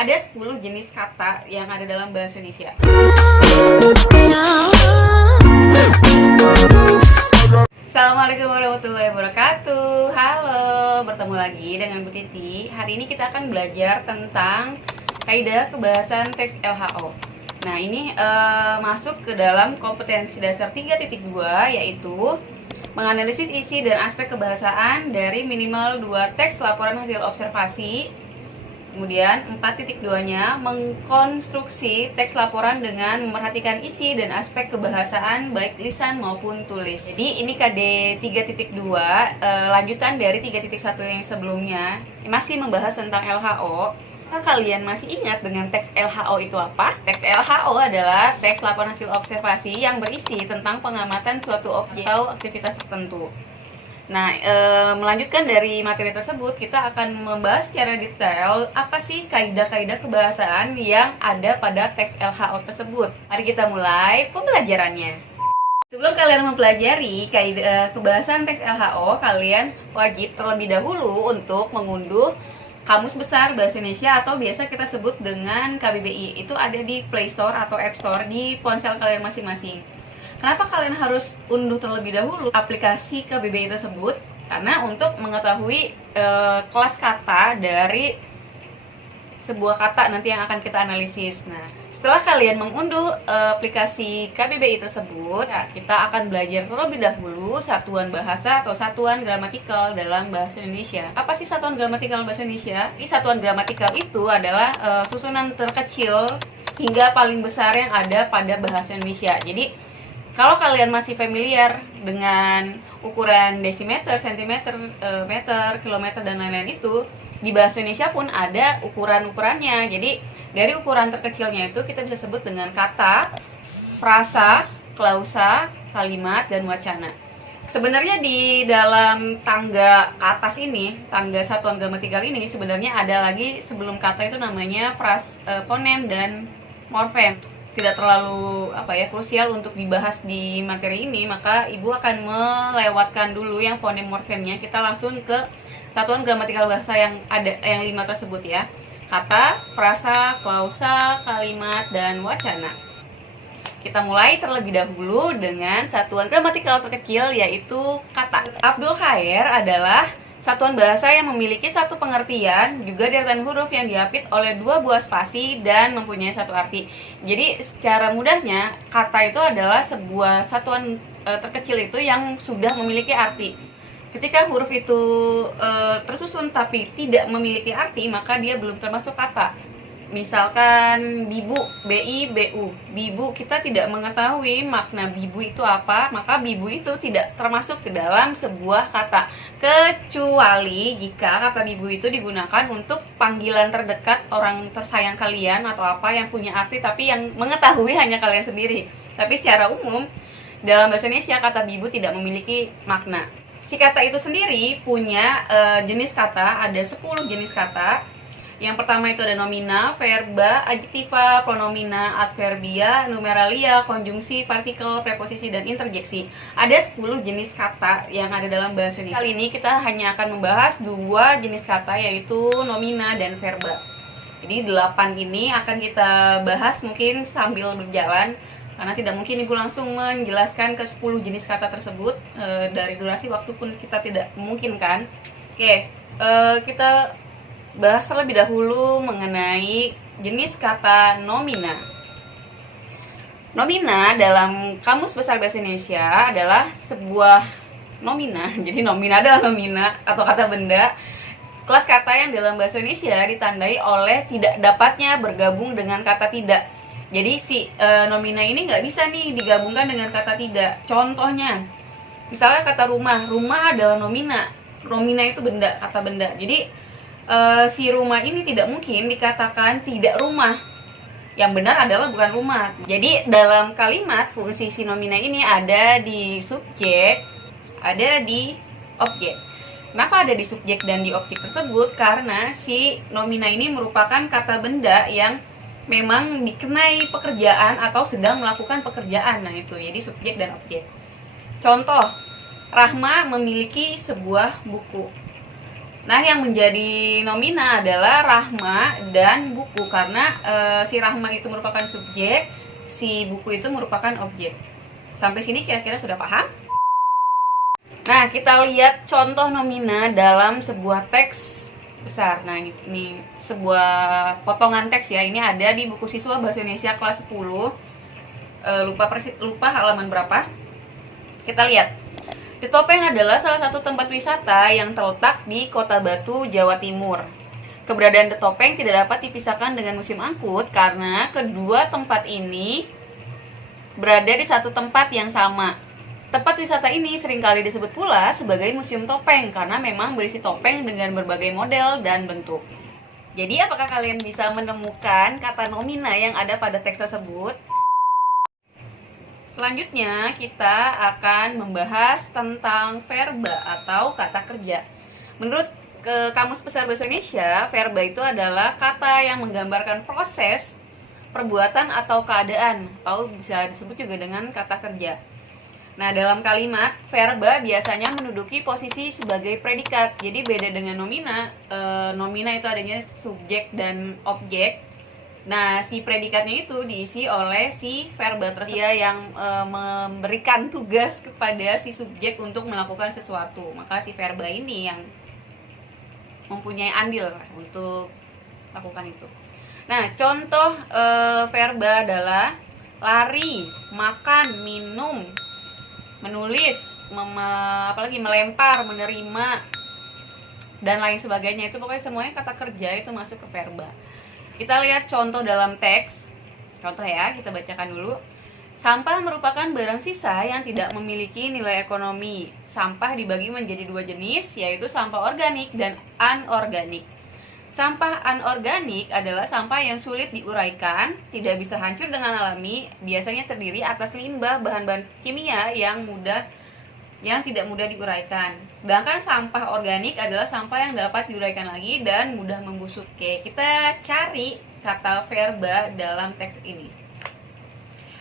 Ada 10 jenis kata yang ada dalam bahasa Indonesia. Assalamualaikum warahmatullahi wabarakatuh. Halo, bertemu lagi dengan Bu Titi. Hari ini kita akan belajar tentang kaidah kebahasan teks LHO. Nah, ini masuk ke dalam kompetensi dasar 3.2, yaitu menganalisis isi dan aspek kebahasaan dari minimal 2 teks laporan hasil observasi. Kemudian 4.2-nya mengkonstruksi teks laporan dengan memperhatikan isi dan aspek kebahasaan baik lisan maupun tulis. Jadi ini KD 3.2, lanjutan dari 3.1 yang sebelumnya, masih membahas tentang LHO. Apakah kalian masih ingat dengan teks LHO itu apa? Teks LHO adalah teks laporan hasil observasi yang berisi tentang pengamatan suatu objek atau aktivitas tertentu. Nah, melanjutkan dari materi tersebut, kita akan membahas secara detail apa sih kaidah-kaidah kebahasaan yang ada pada teks LHO tersebut. Mari kita mulai pembelajarannya. Sebelum kalian mempelajari kaidah kebahasan teks LHO, kalian wajib terlebih dahulu untuk mengunduh Kamus Besar Bahasa Indonesia atau biasa kita sebut dengan KBBI. Itu ada di Play Store atau App Store di ponsel kalian masing-masing. Kenapa kalian harus unduh terlebih dahulu aplikasi KBBI tersebut? Karena untuk mengetahui kelas kata dari sebuah kata nanti yang akan kita analisis. Nah, setelah kalian mengunduh aplikasi KBBI tersebut, ya, kita akan belajar terlebih dahulu satuan bahasa atau satuan gramatikal dalam bahasa Indonesia. Apa sih satuan gramatikal bahasa Indonesia? Satuan gramatikal itu adalah susunan terkecil hingga paling besar yang ada pada bahasa Indonesia. Jadi kalau kalian masih familiar dengan ukuran desimeter, sentimeter, meter, kilometer, dan lain-lain itu, di bahasa Indonesia pun ada ukuran-ukurannya. Jadi dari ukuran terkecilnya itu kita bisa sebut dengan kata, frasa, klausa, kalimat, dan wacana. Sebenarnya di dalam tangga atas ini, tangga satuan gramatikal ini, sebenarnya ada lagi sebelum kata itu namanya fonem dan morfem. Tidak terlalu krusial untuk dibahas di materi ini, maka ibu akan melewatkan dulu yang fonem morfemnya. Kita langsung ke satuan gramatikal bahasa yang ada yang 5 tersebut ya. Kata, frasa, klausa, kalimat, dan wacana. Kita mulai terlebih dahulu dengan satuan gramatikal terkecil, yaitu kata. Abdul Khair adalah satuan bahasa yang memiliki satu pengertian, juga deretan huruf yang diapit oleh 2 buah spasi dan mempunyai satu arti. Jadi secara mudahnya, kata itu adalah sebuah satuan terkecil itu yang sudah memiliki arti. Ketika huruf itu tersusun tapi tidak memiliki arti, maka dia belum termasuk kata. Misalkan bibu, BI-BU. Bibu, kita tidak mengetahui makna bibu itu apa, maka bibu itu tidak termasuk ke dalam sebuah kata. Kecuali jika kata bibu itu digunakan untuk panggilan terdekat orang tersayang kalian atau apa yang punya arti tapi yang mengetahui hanya kalian sendiri. Tapi secara umum, dalam bahasa Indonesia kata bibu tidak memiliki makna. Si kata itu sendiri punya jenis kata, ada 10 jenis kata. Yang pertama itu ada nomina, verba, adjektiva, pronomina, adverbia, numeralia, konjungsi, partikel, preposisi, dan interjeksi. Ada 10 jenis kata yang ada dalam bahasa Indonesia. Kali ini kita hanya akan membahas 2 jenis kata, yaitu nomina dan verba. Jadi 8 ini akan kita bahas mungkin sambil berjalan, karena tidak mungkin ibu langsung menjelaskan ke 10 jenis kata tersebut. Dari durasi waktu pun kita tidak memungkinkan. Oke, kita bahas terlebih dahulu mengenai jenis kata nomina. Nomina dalam Kamus Besar Bahasa Indonesia adalah sebuah nomina. Jadi nomina adalah nomina atau kata benda, kelas kata yang dalam bahasa Indonesia ditandai oleh tidak dapatnya bergabung dengan kata tidak. Jadi si nomina ini nggak bisa nih digabungkan dengan kata tidak. Contohnya, misalnya kata rumah. Rumah adalah nomina. Nomina itu benda, kata benda. Jadi si rumah ini tidak mungkin dikatakan tidak rumah. Yang benar adalah bukan rumah. Jadi dalam kalimat fungsi si nomina ini ada di subjek, ada di objek. Kenapa ada di subjek dan di objek tersebut? Karena si nomina ini merupakan kata benda yang memang dikenai pekerjaan atau sedang melakukan pekerjaan. Nah itu, jadi subjek dan objek. Contoh, Rahma memiliki sebuah buku. Nah, yang menjadi nomina adalah Rahma dan buku, karena si Rahma itu merupakan subjek, si buku itu merupakan objek. Sampai sini kira-kira sudah paham? Nah, kita lihat contoh nomina dalam sebuah teks besar. Nah, ini sebuah potongan teks ya. Ini ada di buku siswa Bahasa Indonesia kelas 10. Lupa halaman berapa. Kita lihat. The Topeng adalah salah satu tempat wisata yang terletak di Kota Batu, Jawa Timur. Keberadaan The Topeng tidak dapat dipisahkan dengan Museum Angkut karena kedua tempat ini berada di satu tempat yang sama. Tempat wisata ini seringkali disebut pula sebagai Museum Topeng karena memang berisi topeng dengan berbagai model dan bentuk. Jadi, apakah kalian bisa menemukan kata nomina yang ada pada teks tersebut? Selanjutnya, kita akan membahas tentang verba atau kata kerja. Menurut Kamus Besar Bahasa Indonesia, verba itu adalah kata yang menggambarkan proses, perbuatan atau keadaan, atau bisa disebut juga dengan kata kerja. Nah, dalam kalimat, verba biasanya menduduki posisi sebagai predikat. Jadi beda dengan nomina. Nomina itu adanya subjek dan objek. Nah, si predikatnya itu diisi oleh si verba tersebut. Dia yang memberikan tugas kepada si subjek untuk melakukan sesuatu. Maka si verba ini yang mempunyai andil untuk lakukan itu. Nah, contoh verba adalah lari, makan, minum, menulis, apalagi melempar, menerima, dan lain sebagainya. Itu pokoknya semuanya kata kerja itu masuk ke verba. Kita lihat contoh dalam teks. Contoh ya, kita bacakan dulu. Sampah merupakan barang sisa yang tidak memiliki nilai ekonomi. Sampah dibagi menjadi dua jenis, yaitu sampah organik dan anorganik. Sampah anorganik adalah sampah yang sulit diuraikan, tidak bisa hancur dengan alami, biasanya terdiri atas limbah bahan-bahan kimia yang tidak mudah diuraikan. Sedangkan sampah organik adalah sampah yang dapat diuraikan lagi dan mudah membusuk. Oke, kita cari kata verba dalam teks ini.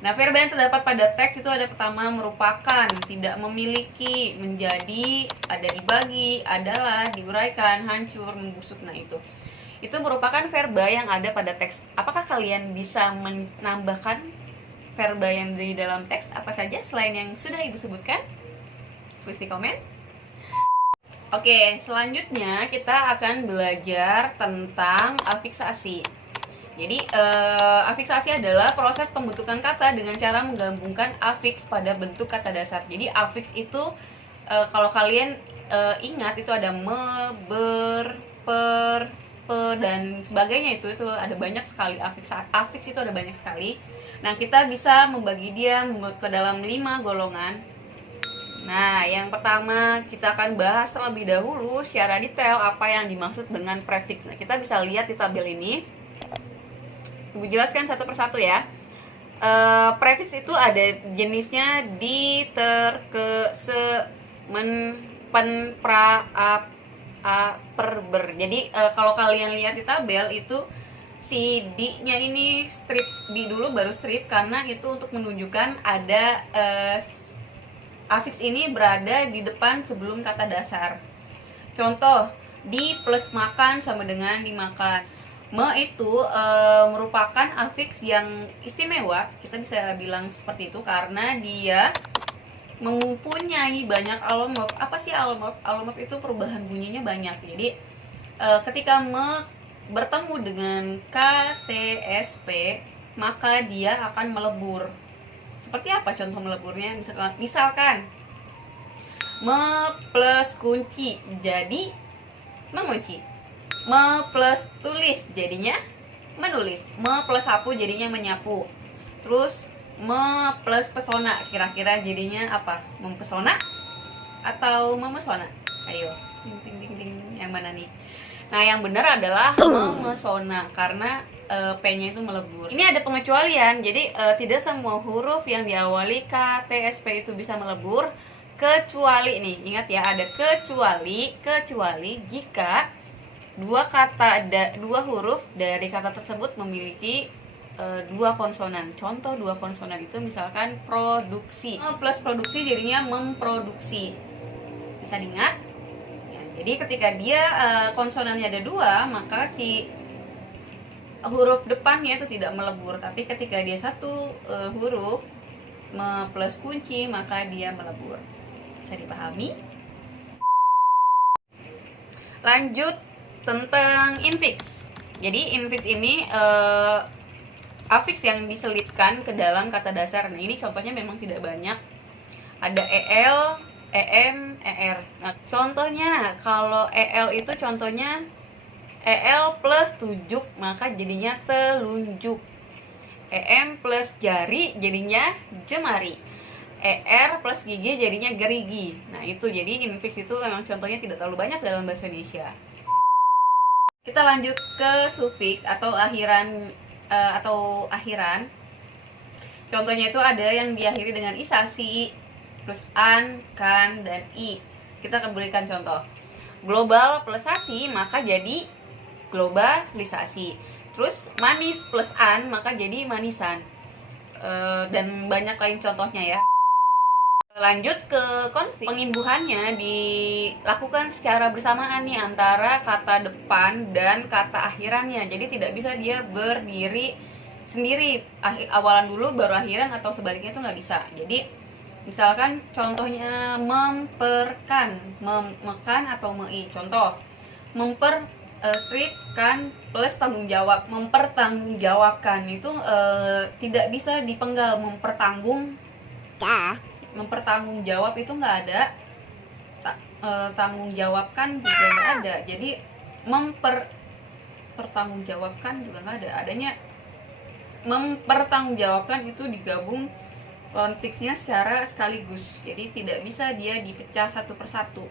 Nah, verba yang terdapat pada teks itu ada pertama merupakan, tidak memiliki, menjadi, ada dibagi, adalah, diuraikan, hancur, membusuk. Nah, itu merupakan verba yang ada pada teks. Apakah kalian bisa menambahkan verba yang di dalam teks apa saja selain yang sudah Ibu sebutkan? Tulis di komen. Oke, selanjutnya kita akan belajar tentang afiksasi. Jadi, afiksasi adalah proses pembentukan kata dengan cara menggabungkan afiks pada bentuk kata dasar. Jadi, afiks itu kalau kalian ingat itu ada me, ber, per, pe, dan sebagainya. Itu ada banyak sekali afiks. Afiks itu ada banyak sekali. Nah, kita bisa membagi dia ke dalam 5 golongan. Nah, yang pertama kita akan bahas terlebih dahulu secara detail apa yang dimaksud dengan prefiks. Nah, kita bisa lihat di tabel ini. Ibu jelaskan satu persatu ya. Prefiks itu ada jenisnya di, ter, ke, se, men, pen, pra, ap, a, per, ber. Jadi kalau kalian lihat di tabel itu si di-nya ini strip di dulu baru strip karena itu untuk menunjukkan ada afiks ini berada di depan sebelum kata dasar. Contoh, di plus makan sama dengan dimakan. Me itu merupakan afiks yang istimewa, kita bisa bilang seperti itu karena dia mempunyai banyak alomorf. Apa sih alomorf? Alomorf itu perubahan bunyinya banyak. Jadi ketika me bertemu dengan KTSP, maka dia akan melebur. Seperti apa contoh meleburnya? Misalkan me plus kunci jadi mengunci. Me plus tulis jadinya menulis. Me plus sapu jadinya menyapu. Terus me plus pesona kira-kira jadinya apa? Mempesona atau memesona? Ayo, ding ding ding, yang mana nih? Nah, yang benar adalah memesona karena P-nya itu melebur. Ini ada pengecualian. Jadi tidak semua huruf yang diawali KTSP itu bisa melebur, kecuali nih, ingat ya, ada kecuali jika dua huruf dari kata tersebut memiliki dua konsonan. Contoh dua konsonan itu misalkan produksi. Plus produksi jadinya memproduksi. Bisa diingat? Ya, Jadi ketika dia konsonannya ada 2, maka si huruf depannya itu tidak melebur. Tapi ketika dia satu huruf plus kunci, maka dia melebur. Bisa dipahami? Lanjut tentang infix. Jadi infix ini afiks yang diselipkan ke dalam kata dasar. Nah, ini contohnya memang tidak banyak. Ada el, em, er. Nah, contohnya kalau el itu contohnya el plus tujuk, maka jadinya telunjuk. Em plus jari jadinya jemari. Er plus gigi jadinya gerigi. Nah, itu jadi infix itu memang contohnya tidak terlalu banyak dalam bahasa Indonesia. Kita lanjut ke sufiks atau akhiran Contohnya itu ada yang diakhiri dengan isasi, terus an, kan, dan i. Kita akan berikan contoh. Global plus sasi maka jadi globalisasi. Terus manis plus an maka jadi manisan. Dan banyak lain contohnya ya. Lanjut ke konflik. Pengimbuhannya dilakukan secara bersamaan nih antara kata depan dan kata akhirannya. Jadi tidak bisa dia berdiri sendiri, awalan dulu baru akhiran atau sebaliknya itu nggak bisa. Jadi misalkan contohnya memperkan, memekan atau mei. Contoh, kan plus tanggung jawab. Mempertanggungjawabkan itu tidak bisa dipenggal. Mempertanggung jawab itu nggak ada, tanggung jawabkan juga nggak ada. Jadi mempertanggungjawabkan juga nggak ada. Adanya mempertanggungjawabkan itu digabung konfiksnya secara sekaligus. Jadi tidak bisa dia dipecah satu persatu.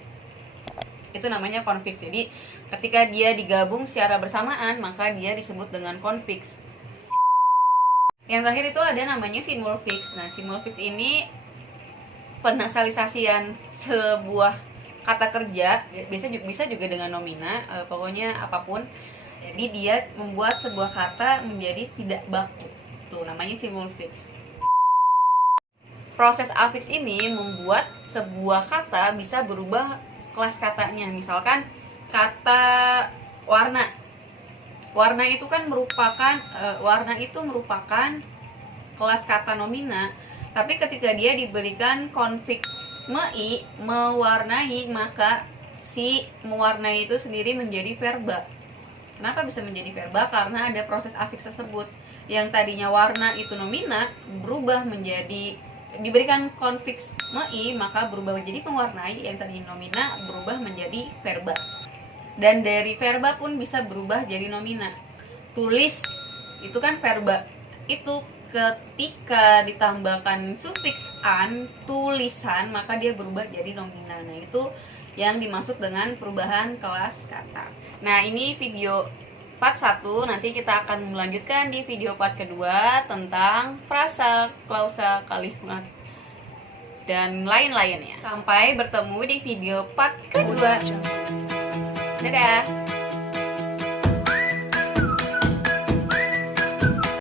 Itu namanya konfiks. Jadi ketika dia digabung secara bersamaan maka dia disebut dengan konfiks. Yang terakhir itu ada namanya simulfiks. Nah, simulfiks ini penasalisasian sebuah kata kerja, bisa juga dengan nomina, pokoknya apapun. Jadi dia membuat sebuah kata menjadi tidak baku. Tuh namanya simulfiks. Proses afiks ini membuat sebuah kata bisa berubah kelas katanya. Misalkan kata warna. Warna itu merupakan kelas kata nomina. Tapi ketika dia diberikan konfiks mei, mewarnai, maka si mewarnai itu sendiri menjadi verba. Kenapa bisa menjadi verba? Karena ada proses afiks tersebut. Yang tadinya warna itu nomina berubah menjadi, diberikan konfiks mei, maka berubah menjadi mewarnai. Yang tadinya nomina berubah menjadi verba. Dan dari verba pun bisa berubah jadi nomina. Tulis itu kan verba. Itu ketika ditambahkan sufiks an, tulisan, maka dia berubah jadi nomina. Nah, itu yang dimaksud dengan perubahan kelas kata. Nah, ini video part 1. Nanti kita akan melanjutkan di video part kedua tentang frasa, klausa, kalimat, dan lain-lainnya. Sampai bertemu di video part kedua. Dadah.